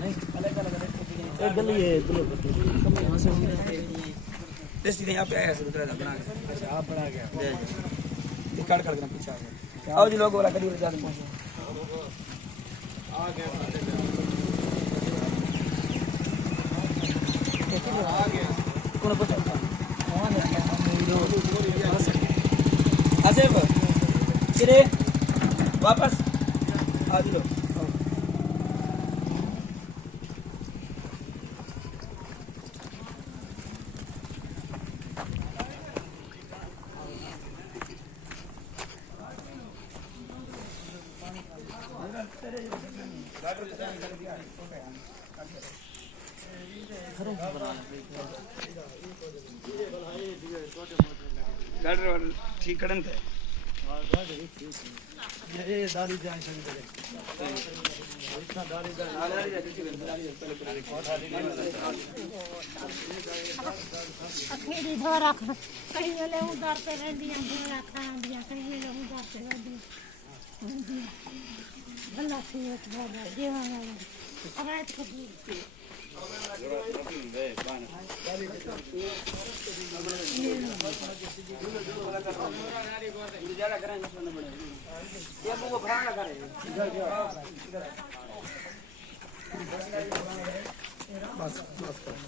नहीं अलग अलग एक गली है यहाँ से टेस्ट नहीं आप आया से दूसरा बना के अच्छा आप बना गया ये काट काट के पीछे आ गया आओ जी लोग वाला करी जा आ गया कौन पूछा आसिफ किरे वापस आ लो गाड़ी ठीक करन थे ये दादी जान संग इतना दादी अखेरी धोरा कहीं ले उधर पे रहंदियां धोरा खांदियां कहीं ले उधर पे रहंदियां भला थी तो जीवन अरात को बस